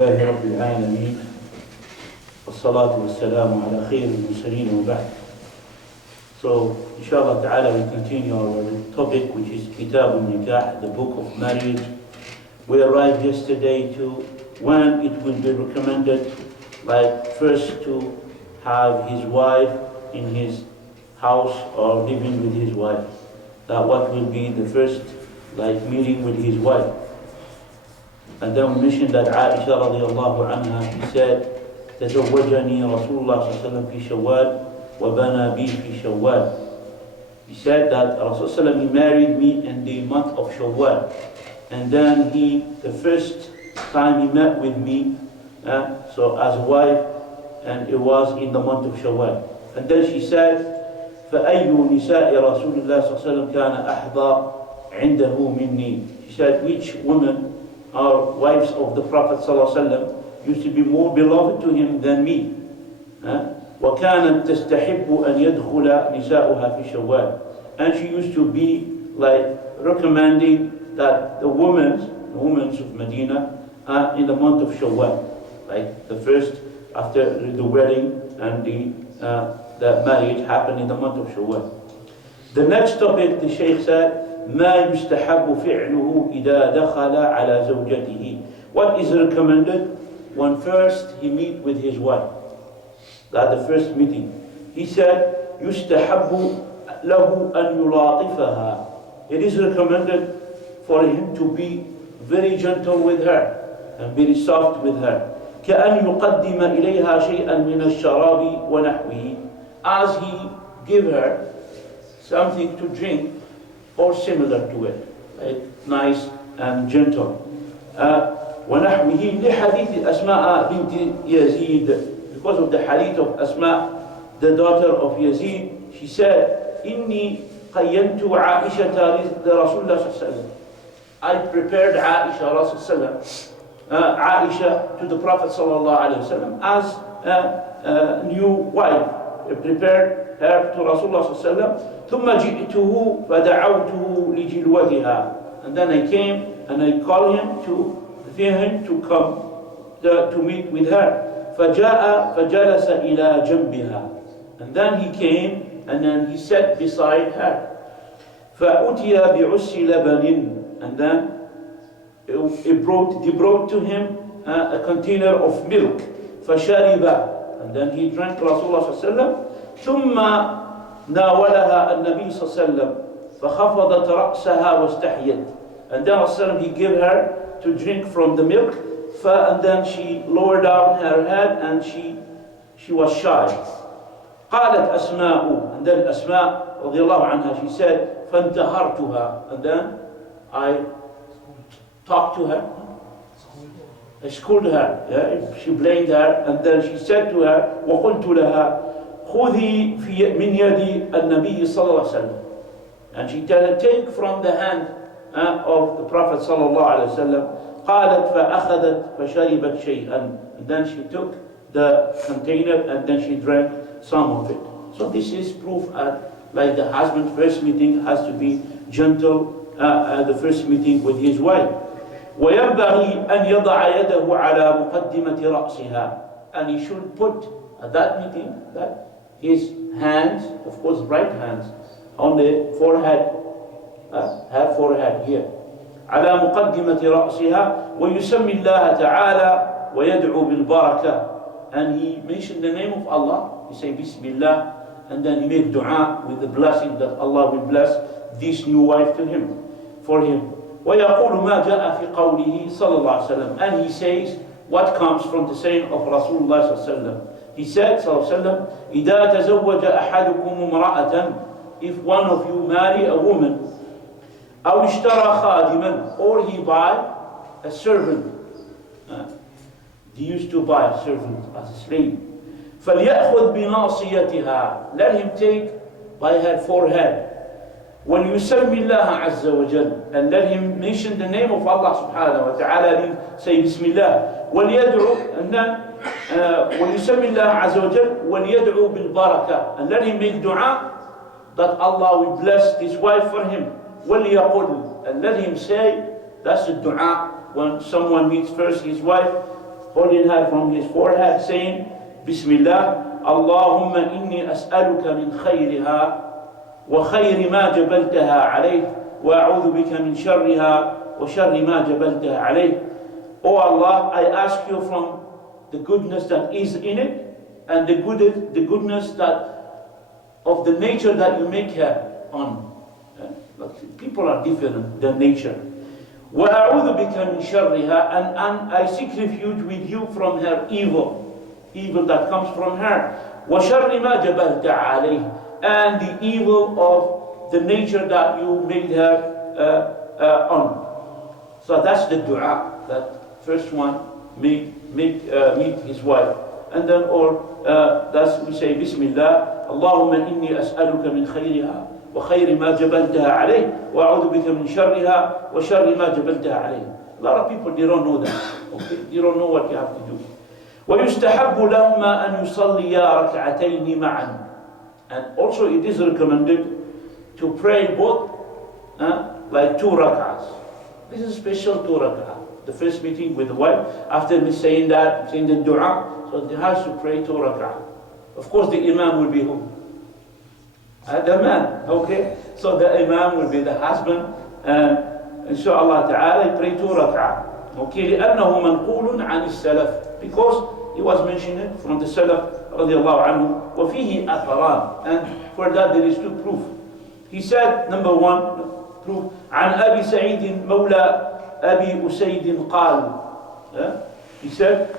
لله رب العالمين والصلاة والسلام على خير المرسلين وبعد. So, inshallah ta'ala, we continue our topic, which is Kitab Nikah, the book of marriage. We arrived yesterday to when it will be recommended, like first to have his wife in his house or living with his wife. That what will be the first, like meeting with his wife. And then we mentioned that Aisha radiallahu anha, she said, تزوجني رسول الله صلى الله عليه وسلم في شوال وبنى بي في شوال. He said that Rasulullah, he married me in the month of Shawwal. And then the first time he met with me, so as a wife, and it was in the month of Shawwal. And then she said, فأي نساء رسول الله صلى الله عليه وسلم كان أحظى عنده مني. She said, which women are wives of the Prophet ﷺ used to be more beloved to him than me. وَكَانَتْ تَسْتَحِبُّ أَنْ يَدْخُلَ نِسَاؤُهَا فِي شَوَّالٍ. And she used to be like recommending that the women of Medina in the month of Shawwal, like the first after the wedding and the marriage happened in the month of Shawwal. The next topic, the Shaykh said, ما يستحب فعله إذا دخل على زوجته. What is recommended when first he meet with his wife? That the first meeting. He said, يستحب له أن يلاطفها. It is recommended for him to be very gentle with her and very soft with her. كأن يقدم إليها شيئا من الشراب ونحوه. As he give her something to drink or similar to it, like nice and gentle. ونحوه لحديث أسماء بنت يزيد. Because of the hadith of Asma, the daughter of Yazid, she said, إني قينت عائشة لرسول الله صلى الله عليه وسلم. I prepared Aisha to the Prophet sallallahu alaihi wasallam as a new wife. I prepared her to Rasulullah sallallahu alaihi wasallam. ثم جئته فدعوته لجلوتها. And then I came and I called him to come to meet with her. فجاء فجلس إلى جنبها. And then he came and then he sat beside her. فأتي بعس لبن. And then they brought to him a container of milk. فشرب. And then he drank Rasulullah sallallahu alaihi wasallam. ثم ناولها النبي صلى الله عليه وسلم فخفضت رأسها واستحيت. And then Rasulullah, he gave her to drink from the milk, and then she lowered down her head and she was shy. قالت أسماء. And then Asma رضي الله عنها, she said, فانتهرتها. And then I talked to her, I scolded her, she blamed her, and then she said to her, وقلت لها خذي من يد النبي صلى الله عليه وسلم. And she told her, take from the hand of the Prophet صلى الله عليه وسلم. قالت فأخذت فشربت شيئا. And then she took the container and then she drank some of it. So this is proof like the husband first meeting has to be gentle the first meeting with his wife. وينبغي أن يضع يده على مقدمة رأسها. And he should put at that meeting that his hands, of course right hands, on the forehead, her forehead here. على مقدمة رأسها ويسمي الله تعالى ويدعو بالبركة. And he mentioned the name of Allah. He say Bismillah, and then he make dua with the blessing that Allah will bless this new wife for him. ويقول ما جاء في قوله صلى الله عليه وسلم. And he says what comes from the saying of Rasulullah صلى الله عليه وسلم. He said صلى الله عليه وسلم, إذا تزوج أحدكم امرأة. If one of you marry a woman, أو اشترى خادما, or he buy a servant. He used to buy a servant as a slave. فليأخذ بناصيتها. Let him take by her forehead. وليسمي الله عز وجل. And let him mention the name of Allah subhanahu wa ta'ala. Say Bismillah. وليدعو. And then وليسمي الله عز وجل وليدعو بالبركة. And let him make dua that Allah will bless his wife for him. وليقل. And let him say, that's the dua when someone meets first his wife. holding her from his forehead, saying, Bismillah, Allahumma inni as'aluka min khayriha wa khayri ma jabaltaha alayh wa a'udhu bika min sharriha wa sharri ma jabaltaha alayh. O Allah, I ask you from the goodness that is in it and the goodness that of the nature that you make her on. People are different than nature. وَأَعُوذُ بِكَ مِنْ شَرِّهَا, and I seek refuge with you from her evil that comes from her. وَشَرِّ مَا جَبَلْتَ عَلَيْهِ, and the evil of the nature that you made her on. So that's the dua that first one meet his wife. And then that's we say Bismillah, Allahumma inni as'aluka min khayriha wa khayri ma jabaltaha alayh wa a'udhu bika min sharriha wa sharri ma jabaltaha alayh. A lot of people, they don't know that. Okay? You don't know what you have to do. وَيُسْتَحَبُّ لَهُمَا أَنْ يُصَلِّيَا رَكْعَتَيْنِ مَعًا. And also it is recommended to pray both like 2 rak'ahs. This is special 2 rak'ahs. The first meeting with the wife, after saying the dua, so he has to pray 2 rak'ahs. Of course the imam will be who? The man, okay? So the imam will be the husband, and inshallah ta'ala pray 2 rak'ahs. Okay, لأنه منقول عن السلف, because he was mentioned from the Salaf radiallahu anhu, وفيه أثران, and for that there is 2 proof. He said, number 1 proof, عن أبي سعيد مولى أبي أسيد قال, he said,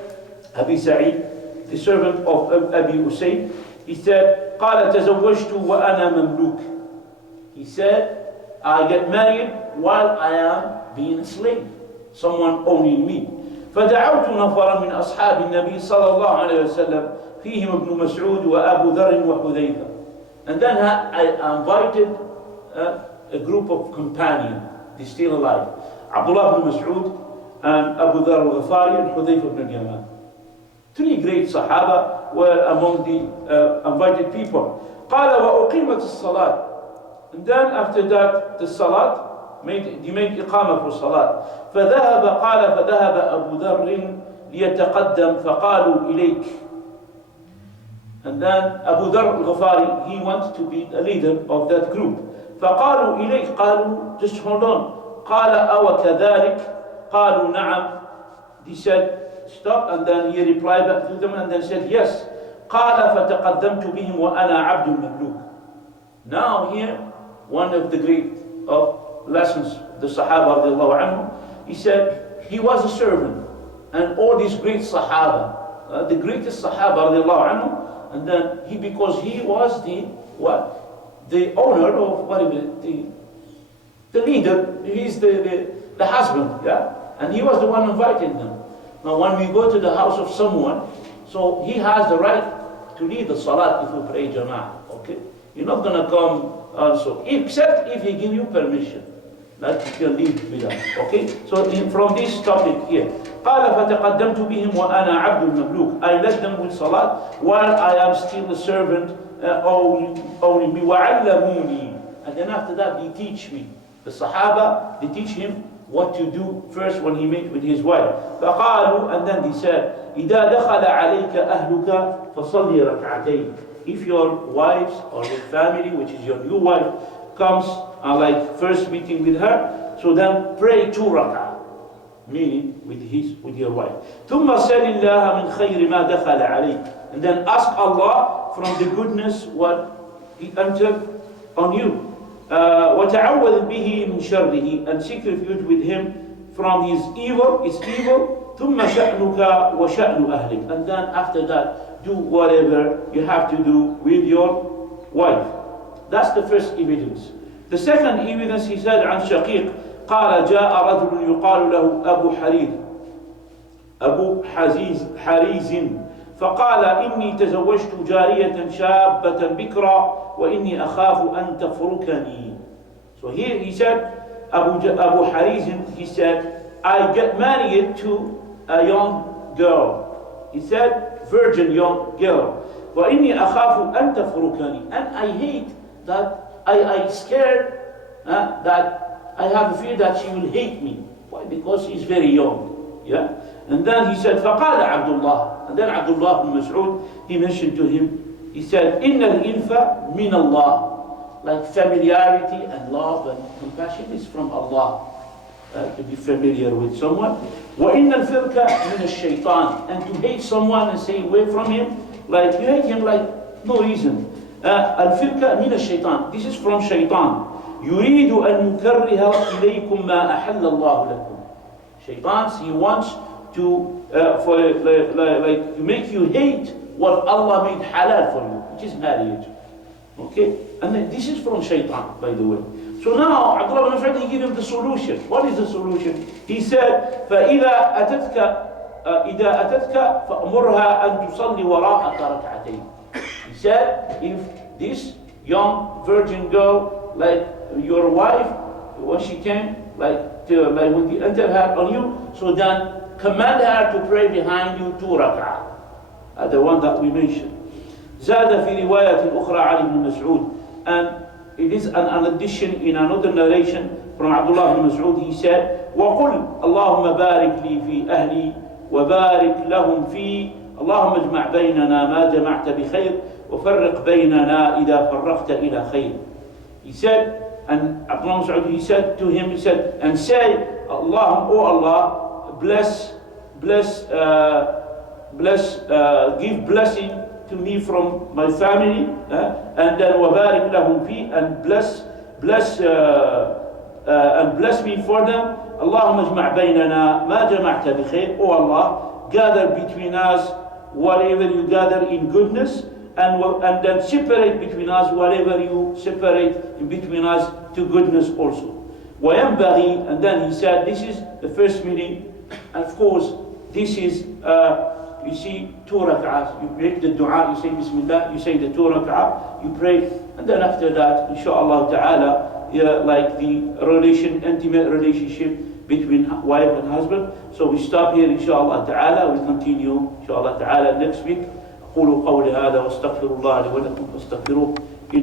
Abi Sa'id, the servant of Abi Usayd, he said, قال تزوجت وأنا مملوك. He said, I get married while I am being a slave, someone owning me. فدعوت نفرا من أصحاب النبي صلى الله عليه وسلم فيهم ابن مسعود وأبو ذر وحذيفة. And then I invited a group of companions, they still alive, Abdullah ibn Mas'ud and Abu Dhar al-Ghafari and Hudayfa ibn al-Yaman. 3 great Sahaba were among the invited people. قال وأقيمت الصلاة. And then after that the Salat, they made إقامة for Salat. فذهب أبو ذر ليتقدم فقالوا إليك. And then Abu Dhar al-Ghafari, he wants to be the leader of that group. فقالوا إليك, قالوا, just hold on. قال أو كذلك قالوا نعم. He said stop, and then he replied back to them and then said yes. قال فتقدمت بهم وأنا عبد مملوك. Now here one of the great lessons the Sahaba radiallahu anhu, he said he was a servant, and all these great Sahaba, the greatest Sahaba radiallahu anhu, and then because he was the owner of the leader, he's the husband, yeah, and he was the one inviting them. Now when we go to the house of someone, so he has the right to lead the salat if we pray jama'ah, okay? You're not going to come also, except if he give you permission, that you can leave with us, okay? So from this topic here, قال فتقدمت بهم وأنا عبد مملوك. I led them with salat while I am still a servant owning me. وعلموني. And then after that they teach me. The Sahaba, they teach him what to do first when he met with his wife. فقالوا, and then they said, إذا دخل عليك أهلك فصلي ركعتين. If your wives or your family, which is your new wife, comes like first meeting with her, so then pray 2 rak'ah, meaning with your wife. ثم سل الله من خير ما دخل عليك. And then ask Allah from the goodness what He entered on you. وتعوذ به من شره, and seek refuge with him from his evil. ثم شأنك وشأن أهلك. And then after that, do whatever you have to do with your wife. That's the first evidence. The second evidence, he said عن شقيق قال جاء رجل يقال له أبو حريز فقال إني تزوجت جارية شابة بكرا وإني أخاف أن تفركني. So here he said, Abu Harizin, he said, I get married to a young girl. He said, virgin young girl. وإني أخاف أن تفركني. And I hate that, I scared that I have a fear that she will hate me. Why? Because she's very young. Yeah? And then he said, فَقَالَ عَبْدُ اللَّهِ. And then Abdullah ibn Mas'ud, he mentioned to him, he said, إِنَّ الْإِنْفَ مِنَ اللَّهِ. Like familiarity and love and compassion is from Allah. To be familiar with someone. وَإِنَّ الْفِرْكَ مِنَ الشَّيْطَانِ. And to hate someone and stay away from him, like you hate him like no reason. الْفِرْكَ مِنَ الشَّيْطَانِ. This is from shaitan. يُرِيدُ أَن يُكَرِّهَ إِلَيْكُمْ مَا أَحَلَّ اللَّهُ لَكُمْ. Shaitan, he wants to to make you hate what Allah made halal for you, which is marriage. Okay? And then this is from shaitan, by the way. So now, Abdullah ibn Mas'ud, he gave him the solution. What is the solution? He said, فَإِذَا أَتَتْكَ فَأْمُرْهَا أَن تُصَلِّ وَرَاءَكَ رَكْعَتَيْنِ. He said, if this young virgin girl, like your wife, when she came, when he entered her on you, so then command her to pray behind you 2 rak'ah. The one that we mentioned. زاد في رواية أخرى عن ابن مسعود. And it is an addition in another narration from Abdullah ibn Mas'ud. He said, وَقُلْ اللهم بارك لي في أهلي وبارك لهم في اللهم اجمع بيننا ما جمعت بخير وفرق بيننا إذا فرقت إلى خير. He said, and Abdullah ibn Mas'ud, he said to him, he said, and say, Allah, oh Allah, give blessing to me from my family, and then وَبَارِكْ لَهُمْ فِي, and bless me for them. اللهم اجمع بيننا ما جمعت بخير. Oh Allah, gather between us whatever you gather in goodness, and then separate between us whatever you separate in between us to goodness also. وَيَنْبَغِي, and then he said, this is the first meaning, and of course this is you see 2 rak'ahs, you make the dua, you say Bismillah, you say the 2 rak'ah, you pray, and then after that, inshallah ta'ala, like the intimate relationship between wife and husband. So we stop here, inshallah ta'ala, we continue, inshallah ta'ala, next week. أقول قولي هذا واستغفر الله لي ولكم فاستغفروه